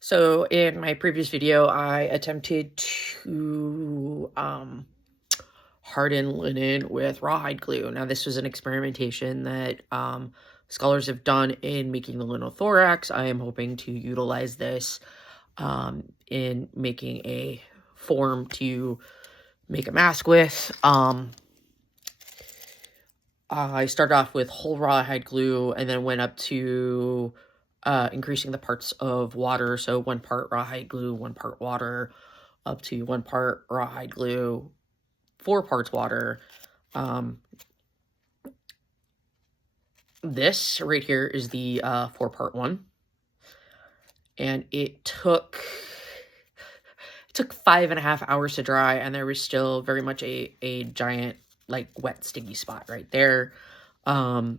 So in my previous video, I attempted to harden linen with rawhide glue. Now, this was an experimentation that scholars have done in making the linothorax. I am hoping to utilize this in making a form to make a mask with. I started off with whole rawhide glue and then went up to increasing the parts of water. So 1 part rawhide glue, 1 part water, up to 1 part rawhide glue, 4 parts water. This right here is the 4-part one. And it took 5.5 hours to dry, and there was still very much a giant, like, wet, sticky spot right there. And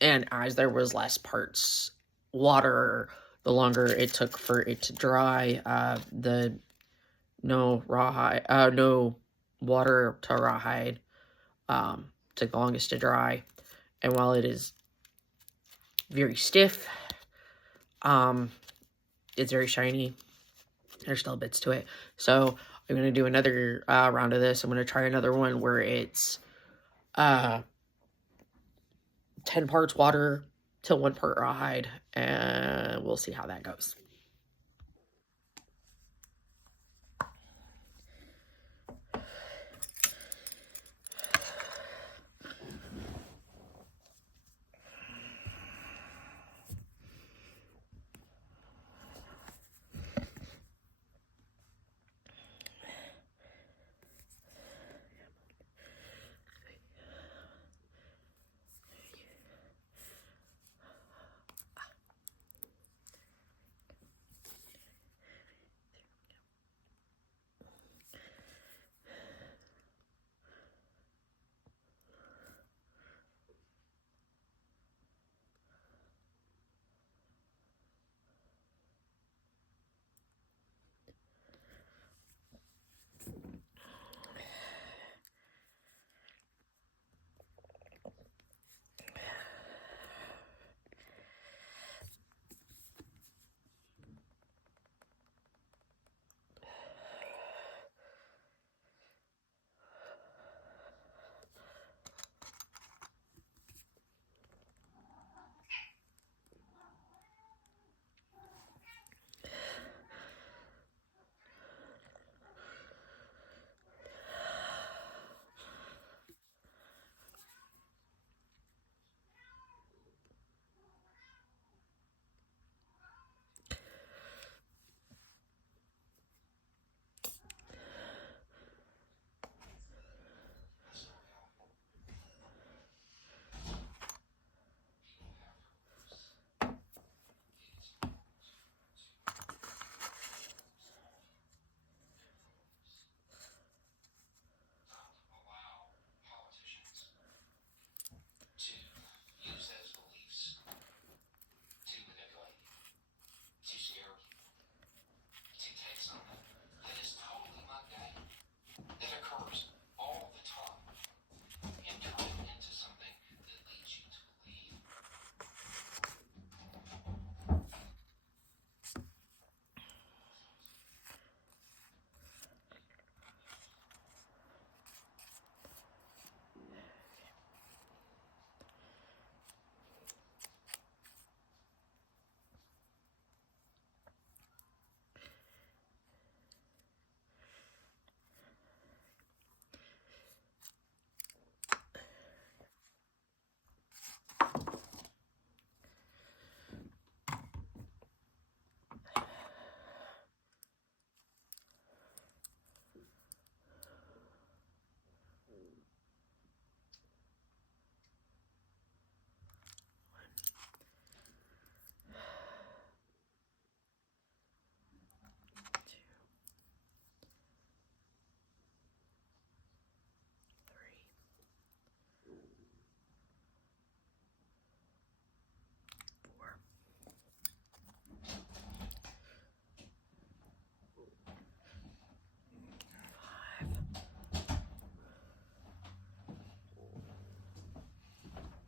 as there was less parts water, the longer it took for it to dry. No water to rawhide took the longest to dry. And while it is very stiff, it's very shiny. There's still bits to it. So I'm going to do another round of this. I'm going to try another one where it's 10 parts water to 1 part rawhide, and we'll see how that goes.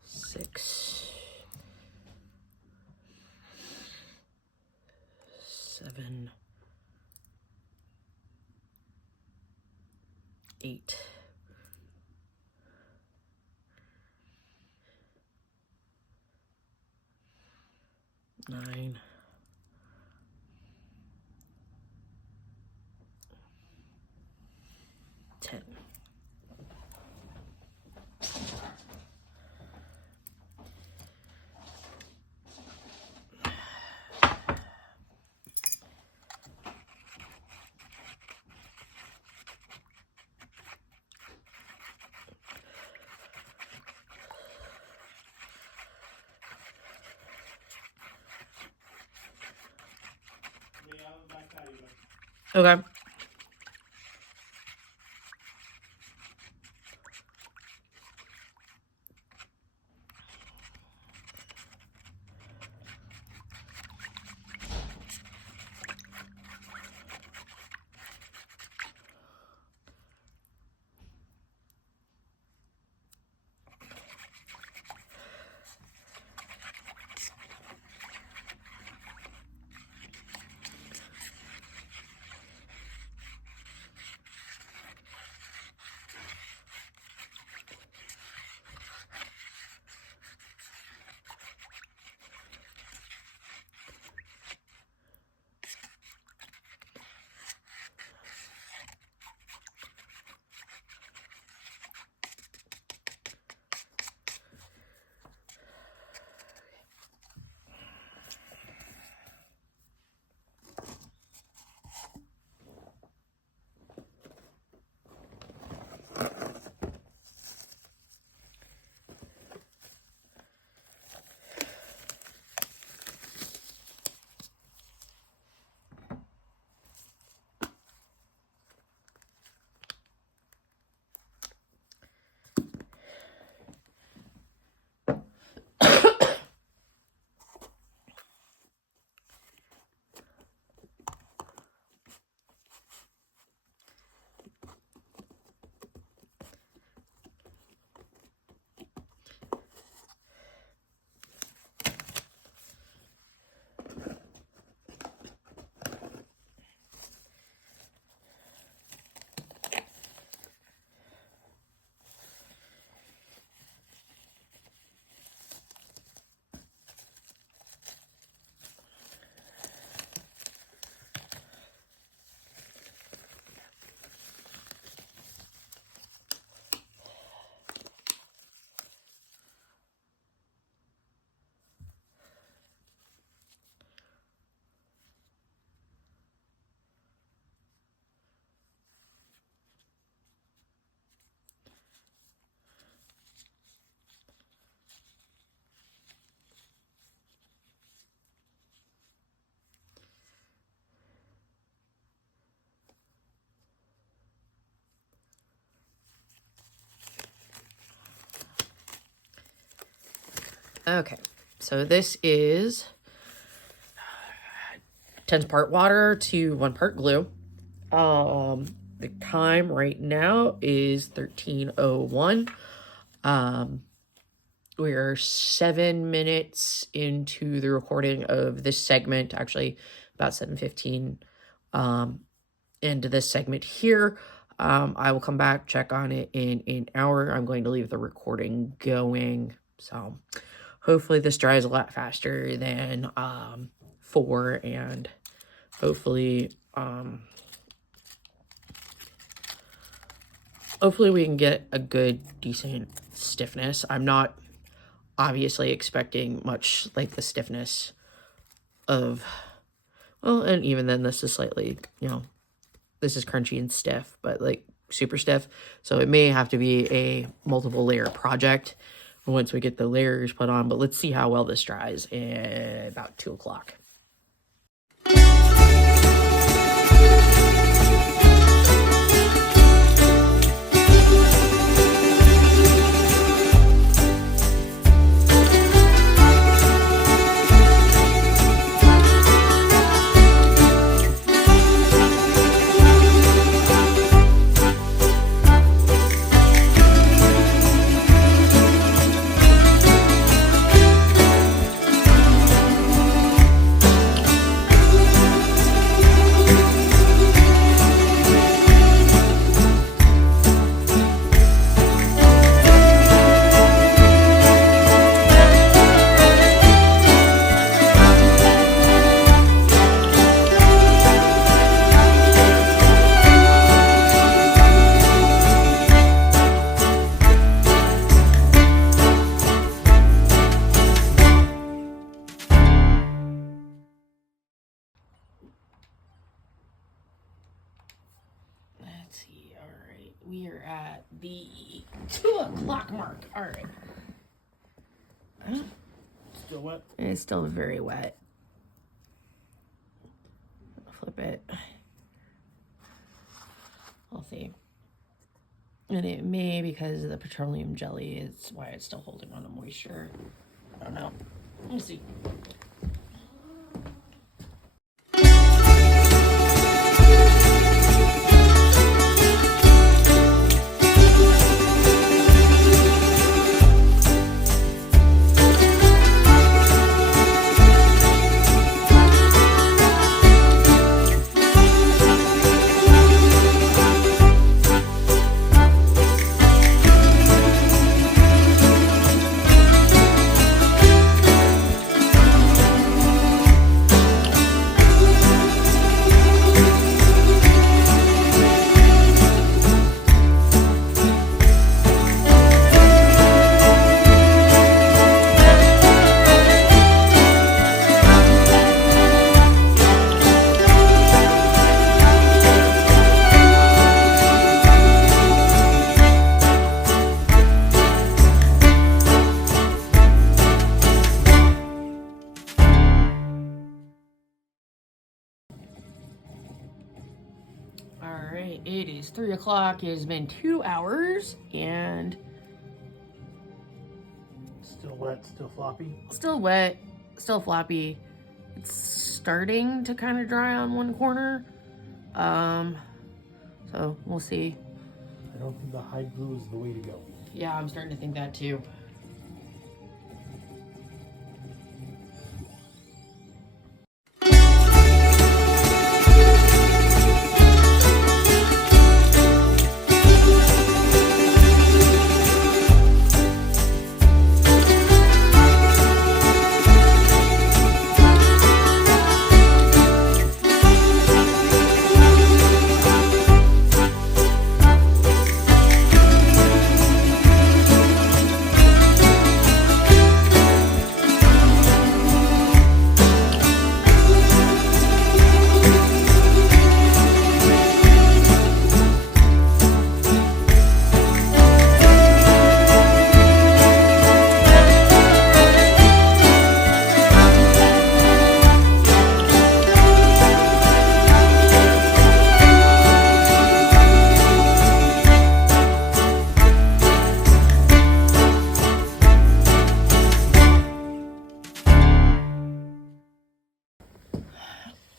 Six, 7, 8, 9, 10. Okay. Okay, so this is 10 part water to 1 part glue. The time right now is 13:01. We are 7 minutes into the recording of this segment, actually about 7:15 into this segment here. I will come back, check on it in an hour. I'm going to leave the recording going. So hopefully this dries a lot faster than 4, and hopefully we can get a good, decent stiffness. I'm not obviously expecting much like the stiffness of, well, and even then this is slightly, this is crunchy and stiff, but like super stiff. So it may have to be a multiple layer project once we get the layers put on, but let's see how well this dries at about 2 o'clock. we are at the 2 o'clock mark. All right. Still wet? It's still very wet. Flip it. We'll see. And it may, because of the petroleum jelly, is why it's still holding on to moisture. I don't know. We'll see. Alright, it is 3 o'clock. It has been 2 hours and Still wet, still floppy. still wet, still floppy. It's starting to kind of dry on one corner. So we'll see. I don't think the hide glue is the way to go. Yeah, I'm starting to think that too.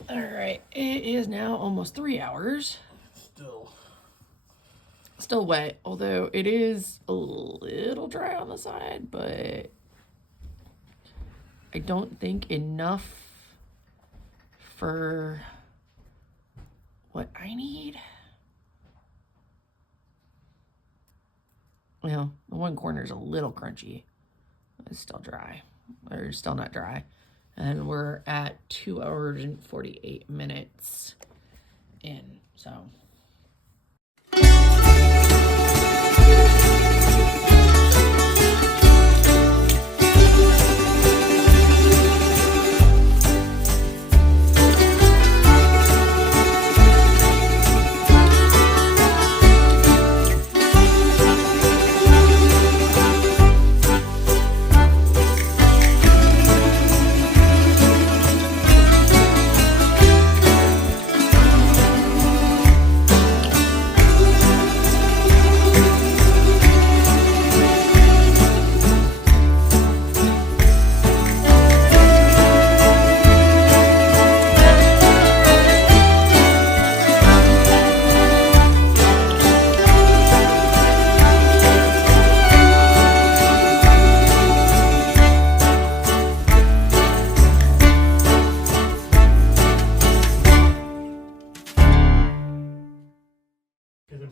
Alright, it is now almost 3 hours. Still wet, although it is a little dry on the side, but I don't think enough for what I need. Well, the one corner is a little crunchy. It's still dry, or still not dry. And we're at 2 hours and 48 minutes in, so.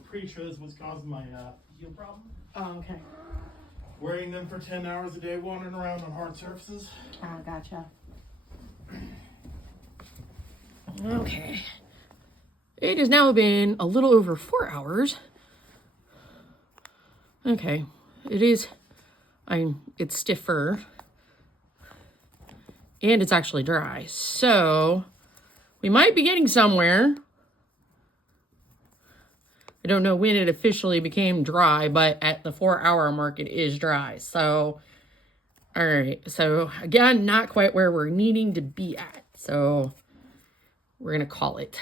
Pretty sure this was causing my heel problem. Oh, okay. Wearing them for 10 hours a day, wandering around on hard surfaces. Ah, gotcha. Okay. It has now been a little over 4 hours. Okay. It's stiffer. And it's actually dry. So we might be getting somewhere. I don't know when it officially became dry, but at the 4-hour mark, it is dry. So, all right. So again, not quite where we're needing to be at. So we're going to call it.